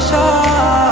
sure.